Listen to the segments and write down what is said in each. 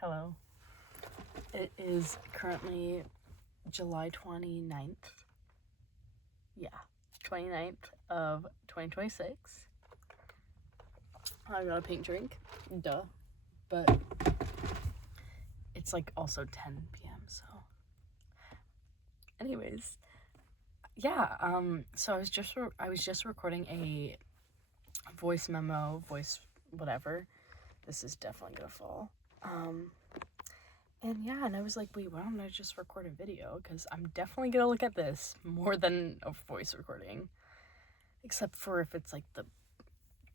Hello. It is currently July 29th. Yeah, 29th of 2026. I got a pink drink. Duh. But it's like also 10 p.m. So anyways, yeah, so I was just recording a voice memo, voice whatever. This is definitely gonna fall. And I was like, wait, why don't I just record a video? Because I'm definitely gonna look at this more than a voice recording. Except for if it's like the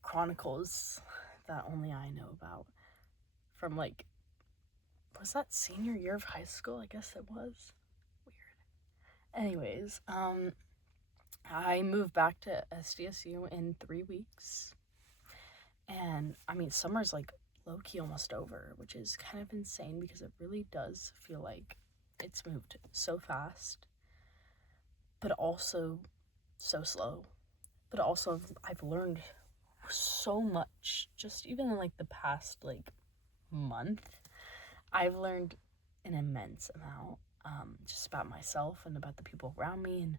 chronicles that only I know about. From like, was that senior year of high school? I guess it was. Weird. Anyways, I moved back to SDSU in 3 weeks. And I mean, summer's like low-key almost over, which is kind of insane because it really does feel like it's moved so fast, but also so slow. But also I've learned so much, just even in like the past like month. I've learned an immense amount, just about myself and about the people around me and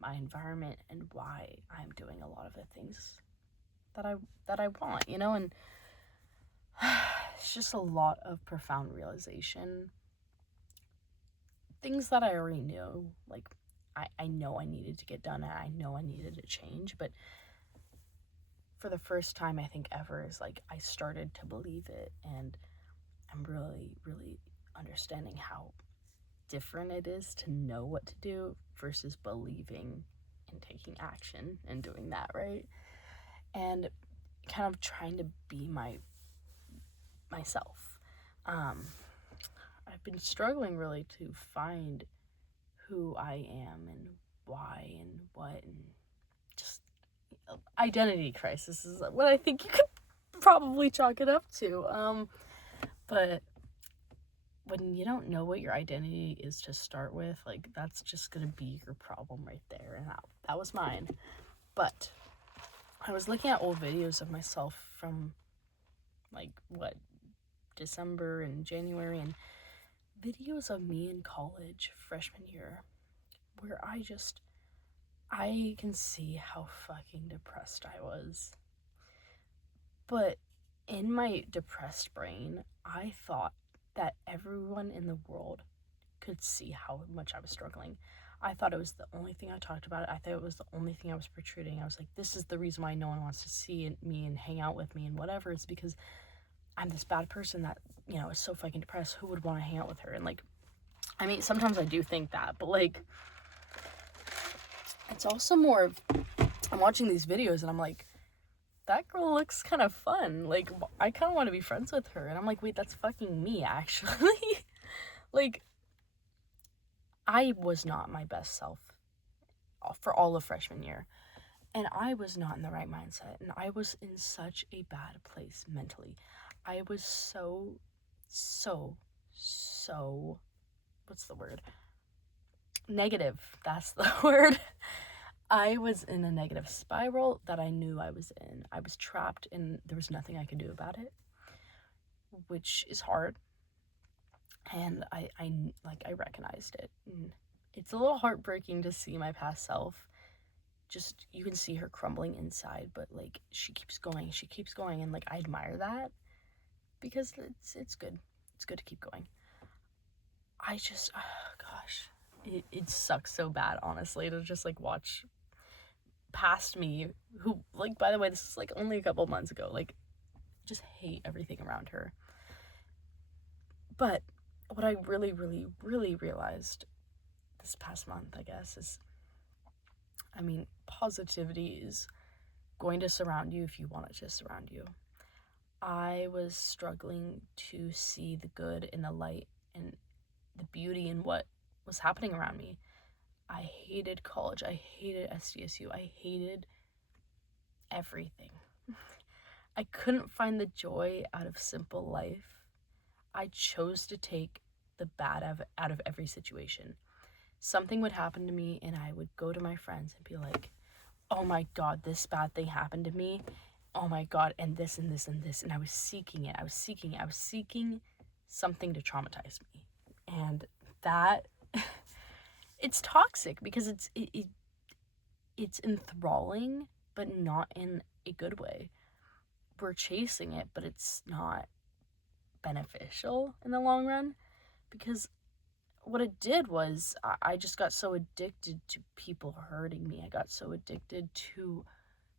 my environment and why I'm doing a lot of the things that I want, and it's just a lot of profound realization. Things that I already knew, like I know I needed to get done and I know I needed to change, but for the first time I think ever is like I started to believe it, and I'm really, really understanding how different it is to know what to do versus believing and taking action and doing that, right? And kind of trying to be myself. I've been struggling really to find who I am and why and what, and just identity crisis is what I think you could probably chalk it up to. But when you don't know what your identity is to start with, like that's just gonna be your problem right there, and that was mine. But I was looking at old videos of myself from like December and January, and videos of me in college freshman year where I can see how fucking depressed I was. But in my depressed brain, I thought that everyone in the world could see how much I was struggling. I thought it was the only thing I talked about. I thought it was the only thing I was protruding. I was like, this is the reason why no one wants to see me and hang out with me and whatever. It's because I'm this bad person that, is so fucking depressed. Who would want to hang out with her? And like, I mean, sometimes I do think that, but like, it's also more of, I'm watching these videos and I'm like, that girl looks kind of fun. Like, I kind of want to be friends with her. And I'm like, wait, that's fucking me, actually. Like, I was not my best self for all of freshman year. And I was not in the right mindset. And I was in such a bad place mentally. I was so, what's the word? Negative. That's the word. I was in a negative spiral that I knew I was in. I was trapped and there was nothing I could do about it, which is hard. And I recognized it. And it's a little heartbreaking to see my past self. Just, you can see her crumbling inside, but like she keeps going, and like I admire that because it's good. It's good to keep going. I just, oh gosh, it sucks so bad, honestly, to just like watch past me, who, like, by the way, this is like only a couple months ago, like just hate everything around her. But what I really, really, really realized this past month, I guess, is, I mean, positivity is going to surround you if you want it to surround you. I was struggling to see the good in the light and the beauty in what was happening around me. I hated college. I hated SDSU. I hated everything. I couldn't find the joy out of simple life. I chose to take the bad out of every situation. Something would happen to me and I would go to my friends and be like, oh my God, this bad thing happened to me. Oh my God, and this and this and this. And I was seeking it. I was seeking something to traumatize me. And that it's toxic because it's enthralling, but not in a good way. We're chasing it, but it's not beneficial in the long run, because what it did was I just got so addicted to people hurting me. I got so addicted to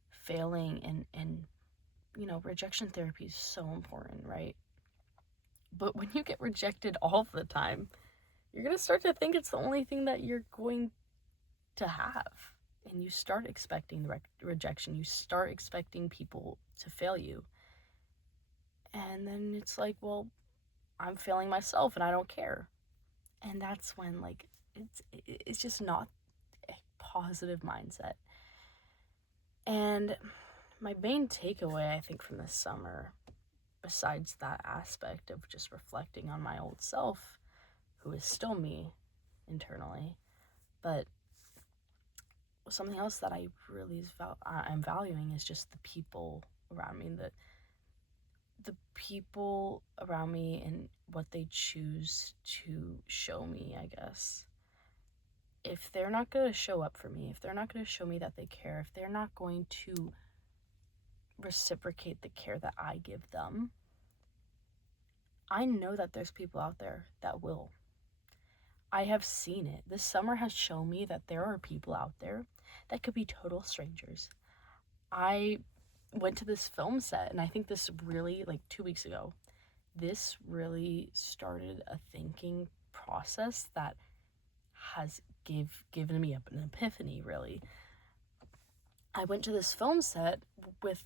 failing, and rejection therapy is so important, right? But when you get rejected all the time, you're going to start to think it's the only thing that you're going to have. And you start expecting the rejection. You start expecting people to fail you. And then it's like, well, I'm failing myself and I don't care. And that's when, like, it's just not a positive mindset. And my main takeaway, I think, from this summer, besides that aspect of just reflecting on my old self, who is still me internally, but something else that I really I'm valuing is just the people around me, the people around me and what they choose to show me, I guess. If they're not going to show up for me, if they're not going to show me that they care, if they're not going to reciprocate the care that I give them, I know that there's people out there that will. I have seen it. This summer has shown me that there are people out there that could be total strangers. I went to this film set, and I think this really, like 2 weeks ago, this really started a thinking process that has given me an epiphany, really. I went to this film set with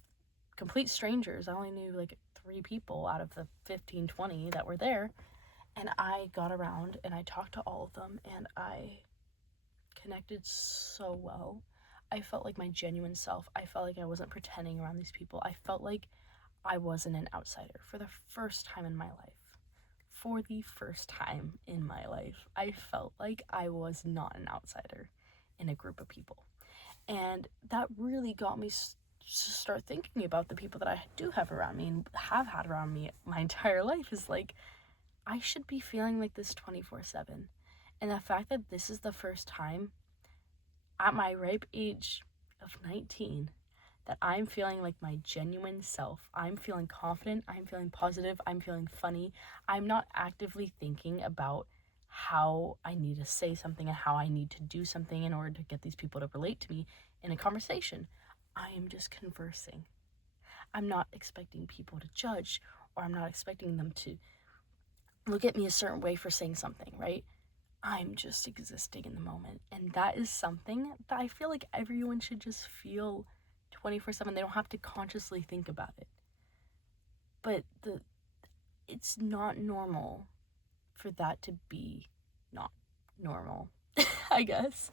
complete strangers. I only knew like 3 people out of the 15, 20 that were there. And I got around and I talked to all of them, and I connected so well. I felt like my genuine self. I felt like I wasn't pretending around these people. I felt like I wasn't an outsider for the first time in my life. For the first time in my life, I felt like I was not an outsider in a group of people. And that really got me to start thinking about the people that I do have around me and have had around me my entire life. Is like, I should be feeling like this 24/7. And the fact that this is the first time at my ripe age of 19 that I'm feeling like my genuine self. I'm feeling confident, I'm feeling positive, I'm feeling funny. I'm not actively thinking about how I need to say something and how I need to do something in order to get these people to relate to me in a conversation. I am just conversing. I'm not expecting people to judge, or I'm not expecting them to look at me a certain way for saying something, right? I'm just existing in the moment. And that is something that I feel like everyone should just feel 24/7. They don't have to consciously think about it. But it's not normal for that to be not normal, I guess.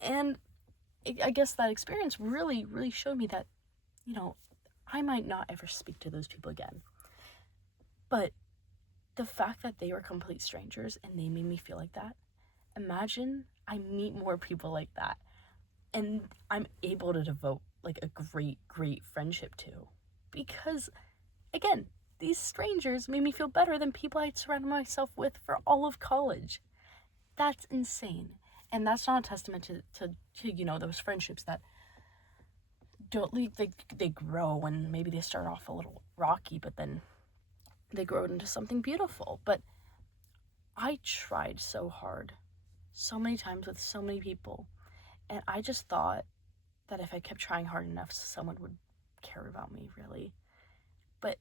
And I guess that experience really, really showed me that, I might not ever speak to those people again. But the fact that they were complete strangers and they made me feel like that, imagine I meet more people like that and I'm able to devote like a great friendship to. Because, again, these strangers made me feel better than people I'd surrounded myself with for all of college. That's insane. And that's not a testament to those friendships that don't, they grow, and maybe they start off a little rocky, but then they grow into something beautiful. But I tried so hard, so many times with so many people, and I just thought that if I kept trying hard enough, someone would care about me, really. But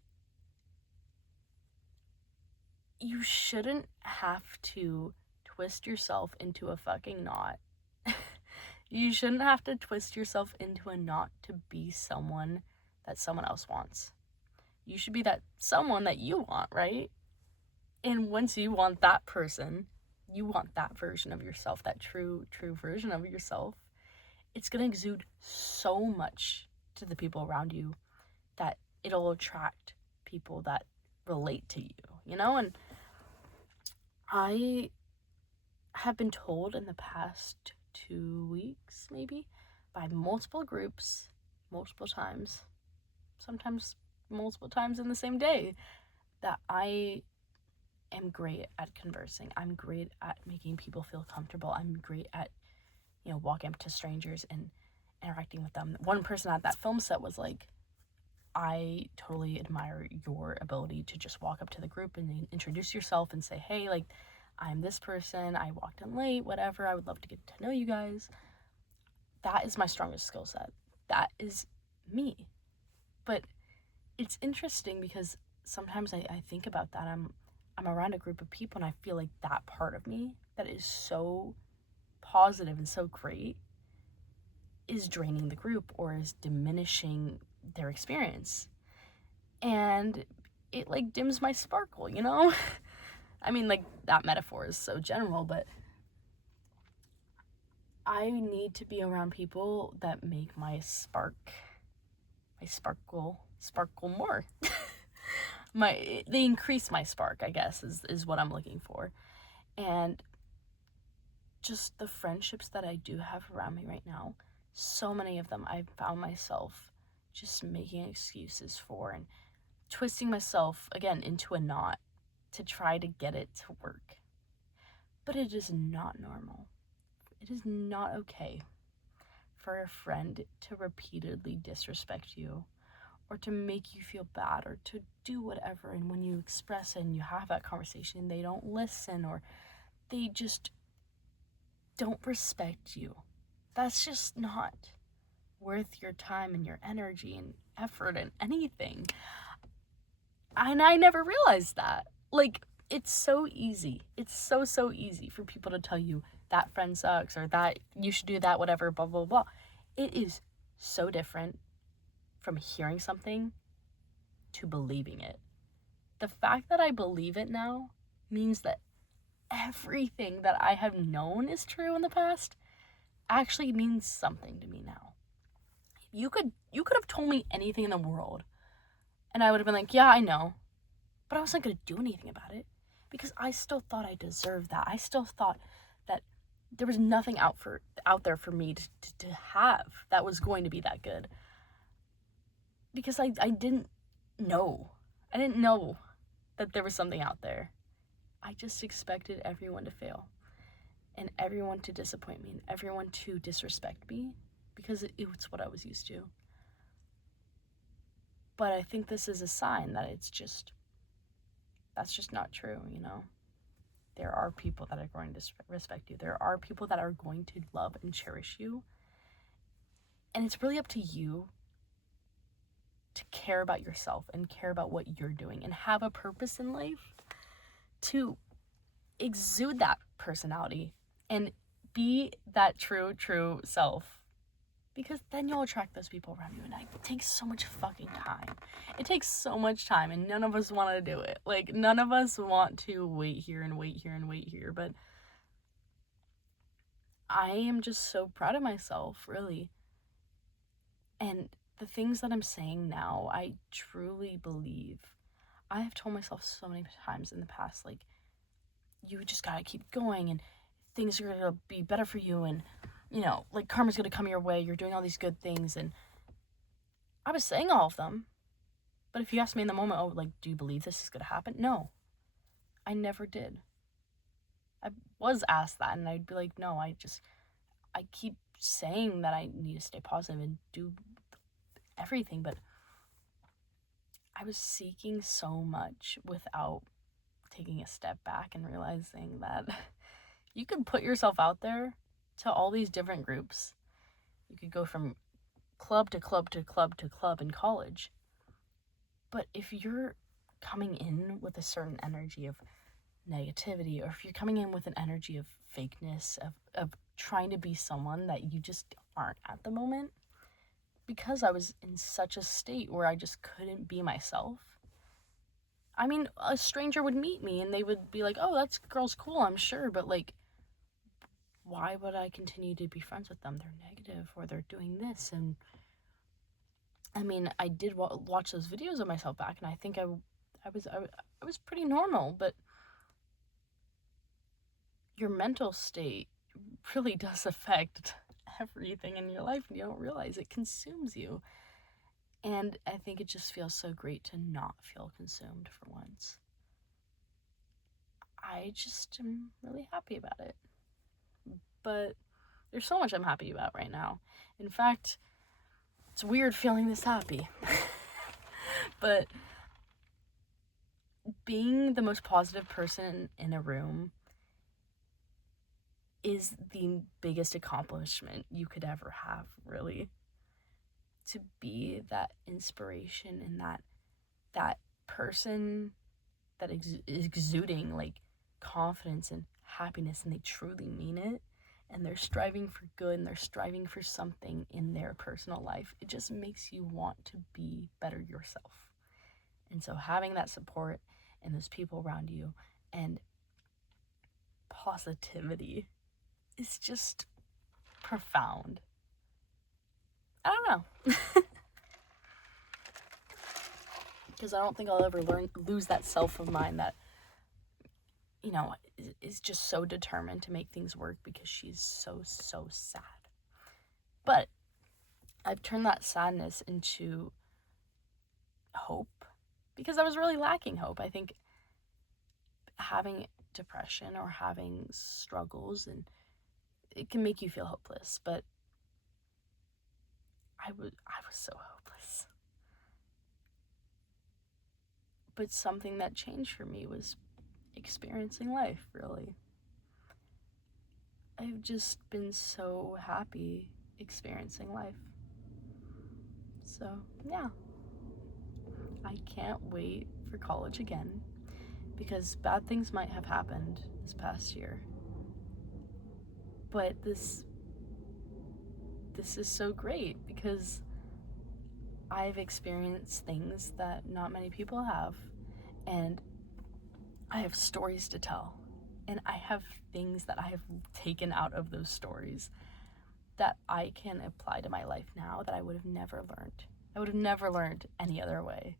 you shouldn't have to twist yourself into a fucking knot. You shouldn't have to twist yourself into a knot to be someone that someone else wants. You should be that someone that you want, right? And once you want that person, you want that version of yourself, that true version of yourself, it's going to exude so much to the people around you that it'll attract people that relate to you, And I have been told in the past 2 weeks, maybe, by multiple groups, multiple times, sometimes multiple times in the same day, that I am great at conversing. I'm great at making people feel comfortable. I'm great at, walking up to strangers and interacting with them. One person at that film set was like, I totally admire your ability to just walk up to the group and introduce yourself and say, hey, like, I'm this person, I walked in late, whatever, I would love to get to know you guys. That is my strongest skill set. That is me. But it's interesting because sometimes I think about that. I'm around a group of people and I feel like that part of me that is so positive and so great is draining the group or is diminishing their experience. And it like dims my sparkle, I mean, like, that metaphor is so general, but I need to be around people that make my sparkle more. They increase my spark, I guess, is what I'm looking for. And just the friendships that I do have around me right now, so many of them I've found myself just making excuses for and twisting myself again into a knot to try to get it to work. But it is not normal. It is not okay for a friend to repeatedly disrespect you or to make you feel bad or to do whatever, and when you express it and you have that conversation, they don't listen or they just don't respect you. That's just not worth your time and your energy and effort and anything. And I never realized that. Like, it's so easy. It's so easy for people to tell you that friend sucks or that you should do that, whatever, blah, blah, blah. It is so different from hearing something to believing it. The fact that I believe it now means that everything that I have known is true in the past actually means something to me now. You could have told me anything in the world and I would have been like, yeah, I know. But I wasn't going to do anything about it because I still thought I deserved that. I still thought that there was nothing out there for me to have that was going to be that good. Because I didn't know. I didn't know that there was something out there. I just expected everyone to fail and everyone to disappoint me and everyone to disrespect me because it's what I was used to. But I think this is a sign that that's just not true, There are people that are going to respect you. There are people that are going to love and cherish you. And it's really up to you to care about yourself and care about what you're doing and have a purpose in life to exude that personality and be that true self, because then you'll attract those people around you. And it takes so much fucking time. It takes so much time and none of us want to do it. Like, none of us want to wait here and wait here and wait here, but I am just so proud of myself, really. And the things that I'm saying now, I truly believe. I have told myself so many times in the past, like, you just gotta keep going and things are gonna be better for you and, like, karma's gonna come your way. You're doing all these good things. And I was saying all of them. But if you ask me in the moment, oh, like, do you believe this is gonna happen? No, I never did. I was asked that and I'd be like, no, I keep saying that I need to stay positive and do everything, but I was seeking so much without taking a step back and realizing that you could put yourself out there to all these different groups. You could go from club to club to club to club in college. But if you're coming in with a certain energy of negativity, or if you're coming in with an energy of fakeness, of trying to be someone that you just aren't at the moment, because I was in such a state where I just couldn't be myself. I mean, a stranger would meet me and they would be like, oh, that girl's cool, I'm sure, but like, why would I continue to be friends with them? They're negative or they're doing this. And I mean, I did watch those videos of myself back, and I think I was pretty normal, but your mental state really does affect everything in your life, and you don't realize it consumes you. And I think it just feels so great to not feel consumed for once. I just am really happy about it. But there's so much I'm happy about right now. In fact, it's weird feeling this happy. But being the most positive person in a room is the biggest accomplishment you could ever have, really. To be that inspiration and that person that is exuding like confidence and happiness, and they truly mean it, and they're striving for good, and they're striving for something in their personal life. It just makes you want to be better yourself. And so having that support and those people around you and positivity is just profound. I don't know. Because I don't think I'll ever lose that self of mine that, you know, is just so determined to make things work because she's so sad. But I've turned that sadness into hope because I was really lacking hope. I think having depression or having struggles, and it can make you feel hopeless, but I was so hopeless. But something that changed for me was experiencing life, really. I've just been so happy experiencing life. So, yeah. I can't wait for college again because bad things might have happened this past year. But this is so great because I've experienced things that not many people have, and I have stories to tell, and I have things that I have taken out of those stories that I can apply to my life now that I would have never learned. I would have never learned any other way.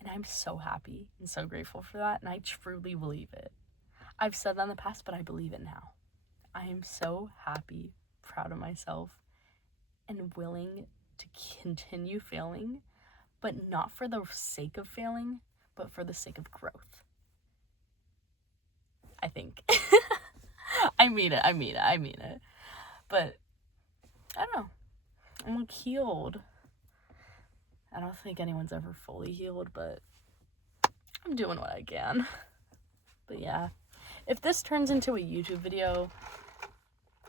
And I'm so happy and so grateful for that, and I truly believe it. I've said that in the past, but I believe it now. I am so happy, proud of myself, and willing to continue failing, but not for the sake of failing, but for the sake of growth. I think. I mean it. But I don't know. I'm like healed. I don't think anyone's ever fully healed, but I'm doing what I can. But yeah, if this turns into a YouTube video,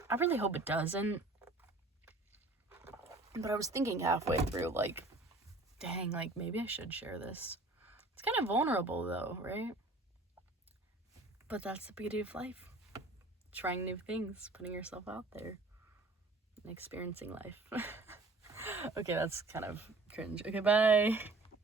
I really hope it doesn't. But I was thinking halfway through, like, dang, like, maybe I should share this. It's kind of vulnerable, though, right? But that's the beauty of life. Trying new things, putting yourself out there, and experiencing life. Okay, that's kind of cringe. Okay, bye.